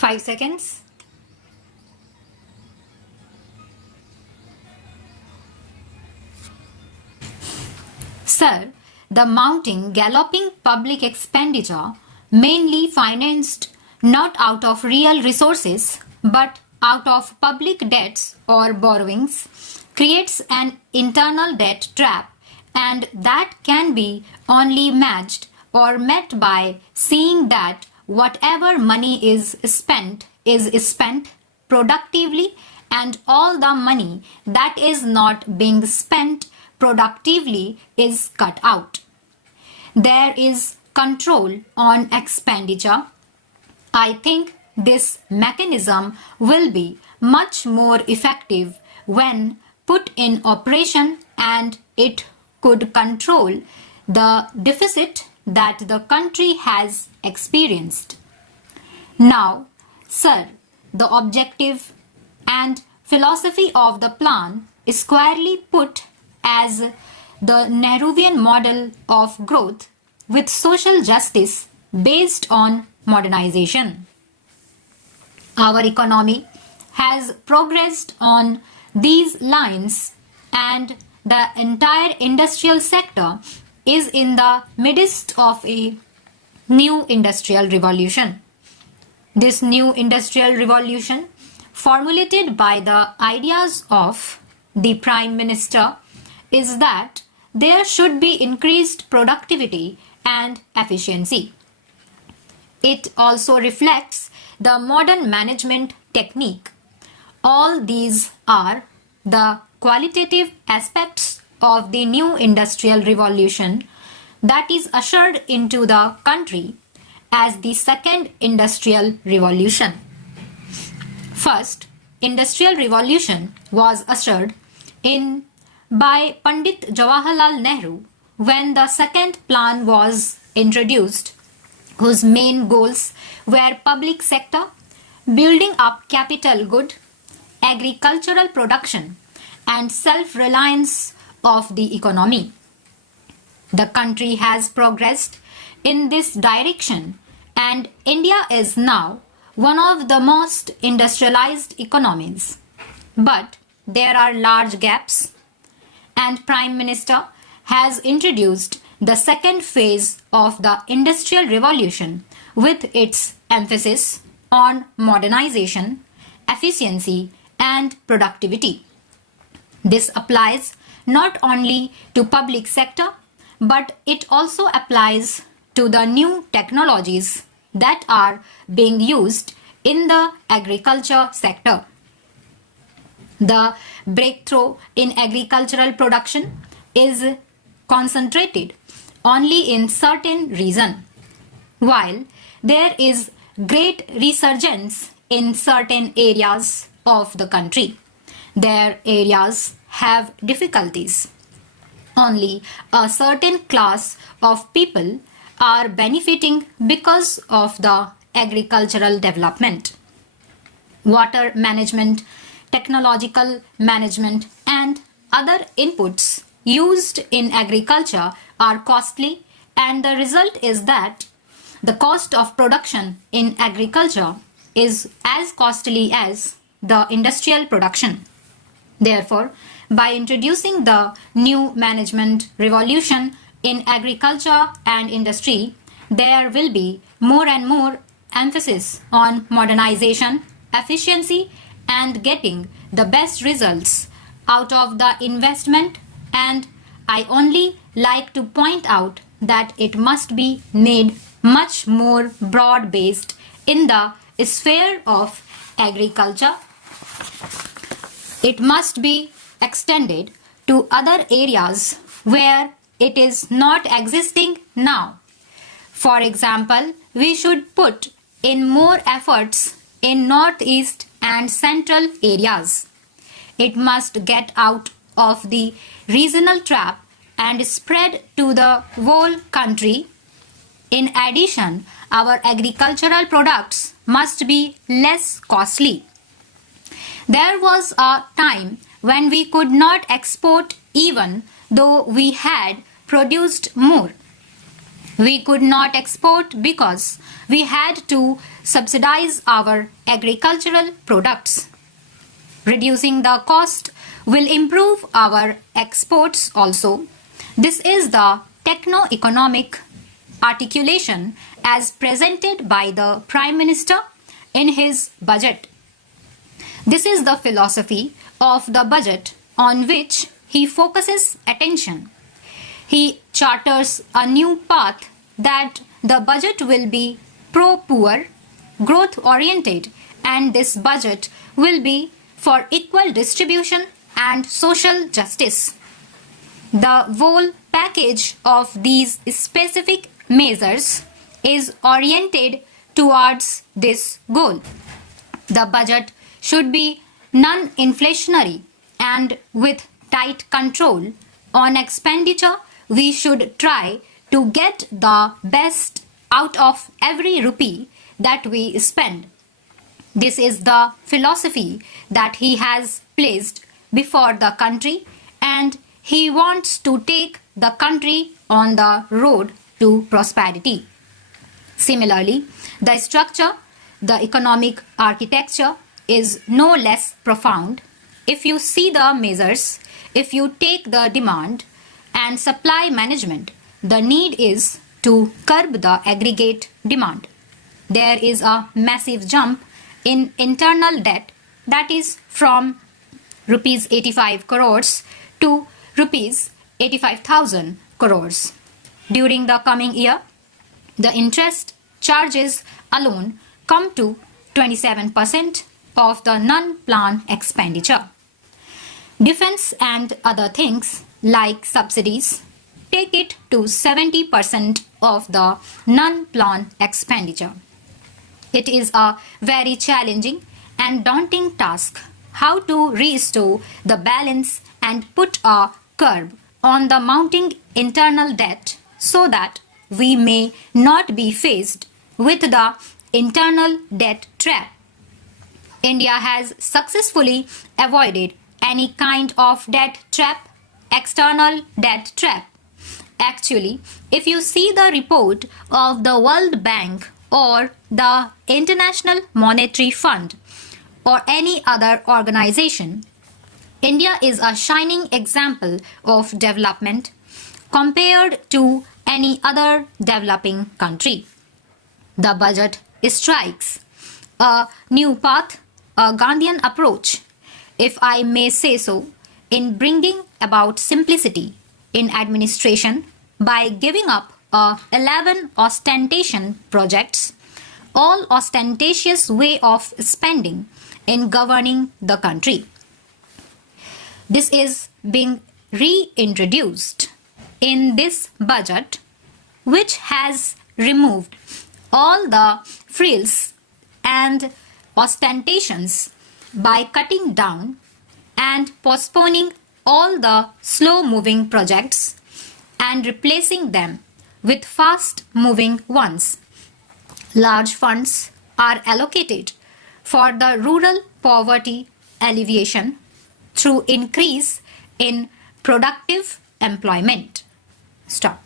5 seconds. Sir, the mounting, galloping public expenditure, mainly financed not out of real resources but out of public debts or borrowings, creates an internal debt trap, and that can be only matched or met by seeing that whatever money is spent productively, and all the money that is not being spent productively is cut out. There is control on expenditure. I think this mechanism will be much more effective when put in operation, and it could control the deficit that the country has experienced. Now, sir, the objective and philosophy of the plan is squarely put as the Nehruvian model of growth with social justice based on modernization. Our economy has progressed on these lines, and the entire industrial sector is in the midst of a new industrial revolution. This new industrial revolution, formulated by the ideas of the Prime Minister, is that there should be increased productivity and efficiency. It also reflects the modern management technique. All these are the qualitative aspects of the new industrial revolution that is ushered into the country as the second industrial revolution. First industrial revolution was ushered in by Pandit Jawaharlal Nehru when the second plan was introduced, whose main goals were public sector, building up capital good, agricultural production, and self-reliance of the economy. The country has progressed in this direction, and India is now one of the most industrialized economies. But there are large gaps, and Prime Minister has introduced the second phase of the industrial revolution with its emphasis on modernization, efficiency, and productivity. This applies not only to public sector, but it also applies to the new technologies that are being used in the agriculture sector. The breakthrough in agricultural production is concentrated only in certain regions, while there is great resurgence in certain areas of the country. Their areas have difficulties. Only a certain class of people are benefiting because of the agricultural development. Water management, technological management, and other inputs used in agriculture are costly, and the result is that the cost of production in agriculture is as costly as the industrial production. Therefore, by introducing the new management revolution in agriculture and industry, there will be more and more emphasis on modernization, efficiency, and getting the best results out of the investment. And I only like to point out that it must be made much more broad-based in the sphere of agriculture. It must be extended to other areas where it is not existing now. For example, we should put in more efforts in northeast and central areas. It must get out of the regional trap and spread to the whole country. In addition, our agricultural products must be less costly. There was a time when we could not export even though we had produced more. We could not export because we had to subsidize our agricultural products. Reducing the cost will improve our exports also. This is the techno-economic articulation as presented by the Prime Minister in his budget. This is the philosophy of the budget on which he focuses attention. He charters a new path that the budget will be pro-poor, growth-oriented, and this budget will be for equal distribution and social justice. The whole package of these specific measures is oriented towards this goal. The budget should be non-inflationary and with tight control on expenditure. We should try to get the best out of every rupee that we spend. This is the philosophy that he has placed before the country, and he wants to take the country on the road to prosperity. Similarly, the structure, the economic architecture is no less profound. If you see the measures, if you take the demand and supply management, the need is to curb the aggregate demand. There is a massive jump in internal debt, that is from rupees 85 crores to rupees 85,000 crores. During the coming year, the interest charges alone come to 27% of the non-plan expenditure. Defense and other things like subsidies take it to 70% of the non-plan expenditure. It is a very challenging and daunting task how to restore the balance and put a curb on the mounting internal debt so that we may not be faced with the internal debt trap. India has successfully avoided any kind of debt trap, external debt trap. Actually, if you see the report of the World Bank or the International Monetary Fund or any other organization, India is a shining example of development compared to any other developing country. The budget strikes a new path, a Gandhian approach, if I may say so, in bringing about simplicity in administration by giving up 11 ostentation projects, all ostentatious way of spending in governing the country. This is being reintroduced in this budget, which has removed all the frills and ostentations by cutting down and postponing all the slow-moving projects and replacing them with fast-moving ones. Large funds are allocated for the rural poverty alleviation through increase in productive employment. Stop.